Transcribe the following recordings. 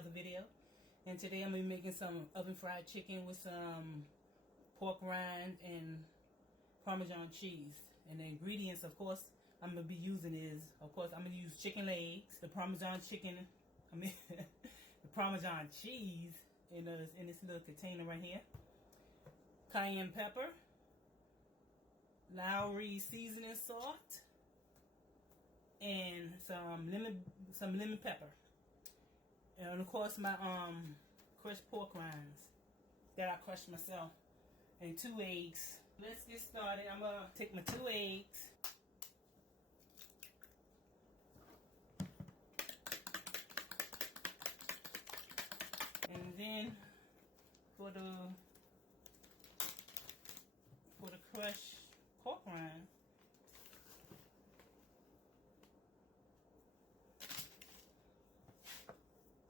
another video. And today I'm going to be making some oven fried chicken with some pork rind and Parmesan cheese. And the ingredients, of course, I'm going to be using is, of course, I'm going to use chicken legs, the Parmesan chicken, the Parmesan cheese in this little container right here, cayenne pepper, Lowry seasoning salt, and some lemon pepper, and of course my crushed pork rinds that I crushed myself, and 2 eggs. Let's get started. I'm gonna take my 2 eggs, and then for the crushed pork rind,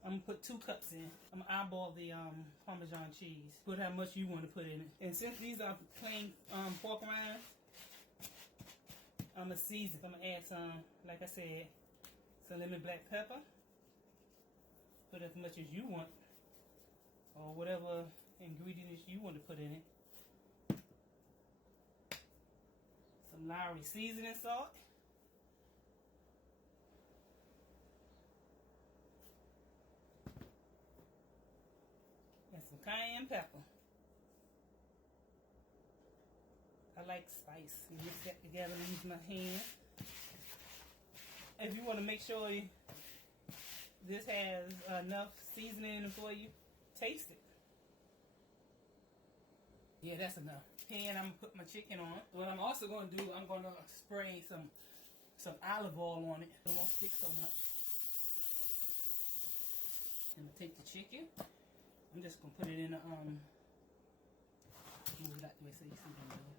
I'm gonna put 2 cups in. I'm gonna eyeball the Parmesan cheese. Put how much you want to put in it. And since these are plain pork rinds, I'm gonna season. I'm gonna add some, like I said, some lemon black pepper. Put as much as you want, or whatever ingredients you want to put in it. Some Lowry seasoning salt. And some cayenne pepper. I like spice. You mix that together and use my hand. If you want to make sure this has enough seasoning for you, taste it. Yeah, that's enough. Pan, I'm gonna put my chicken on. What I'm also gonna do, I'm gonna spray some olive oil on it. It won't stick so much. I'm gonna take the chicken. I'm just gonna put it in a move it out the way so you see what I'm doing.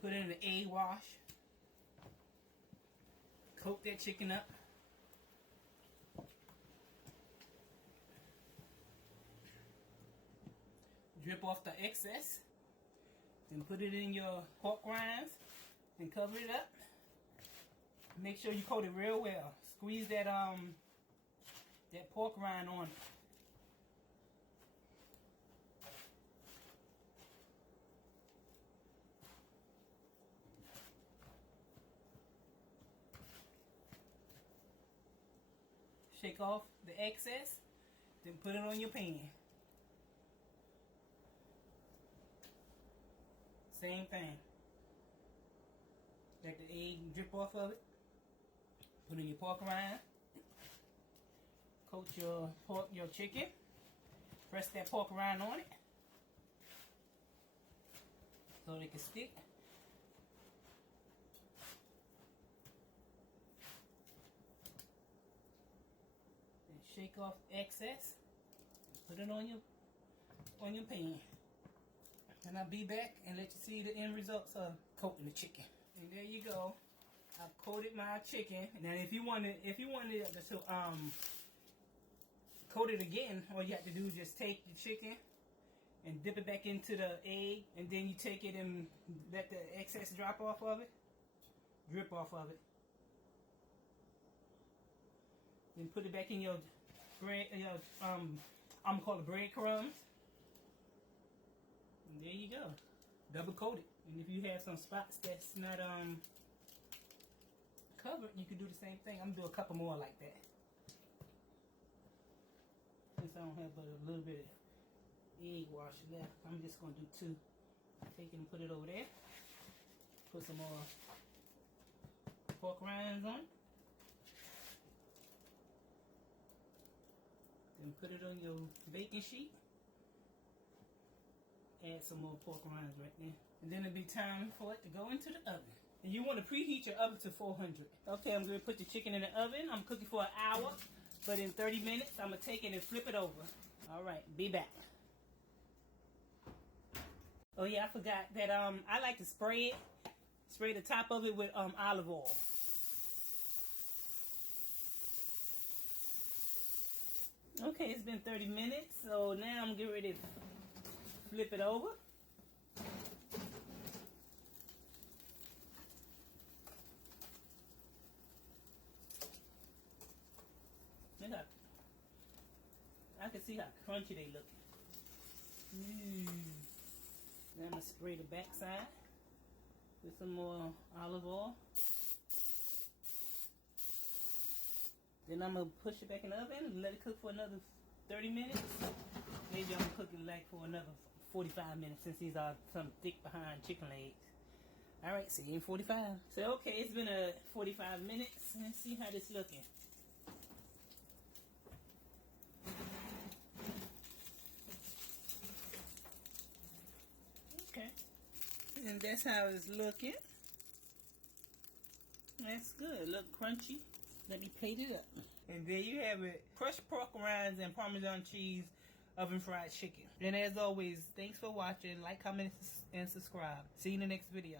Put it in the egg wash. Coat that chicken up. Drip off the excess. Then put it in your pork rinds and cover it up. Make sure you coat it real well. Squeeze that that pork rind on it. Shake off the excess, then put it on your pan. Same thing. Let the egg drip off of it. Put in your pork rind. Coat your chicken. Press that pork rind on it so they can stick. Then shake off excess. Put it on your pan. And I'll be back and let you see the end results of coating the chicken. And there you go. I've coated my chicken. Now if you wanted to coat it again, all you have to do is just take the chicken and dip it back into the egg, and then you take it and let the excess drip off of it. Then put it back in your bread, I'm gonna call it breadcrumbs. And there you go. Double coat it. And if you have some spots that's not covered, you can do the same thing. I'm gonna do a couple more like that. Since I don't have but a little bit of egg wash left, I'm just gonna do 2. Take it and put it over there. Put some more pork rinds on. Then put it on your baking sheet. Add some more pork rinds right there. And then it'll be time for it to go into the oven. And you want to preheat your oven to 400. Okay, I'm going to put the chicken in the oven. I'm cooking for an hour. But in 30 minutes, I'm going to take it and flip it over. Alright, be back. Oh yeah, I forgot that I like to spray the top of it with olive oil. Okay, it's been 30 minutes, so now I'm getting ready to flip it over. Look at I can see how crunchy they look. Now I'm gonna spray the backside with some more olive oil. Then I'm gonna push it back in the oven and let it cook for another 30 minutes. Maybe I'm gonna cook it like for another 45 minutes since these are some thick behind chicken legs. Alright, see you in 45. So okay, it's been 45 minutes. Let's see how this looking. Okay. And that's how it's looking. That's good. Look crunchy. Let me plate it up. And there you have it. Crushed pork rinds and Parmesan cheese oven fried chicken. And as always, thanks for watching. Like, comment, and subscribe. See you in the next video.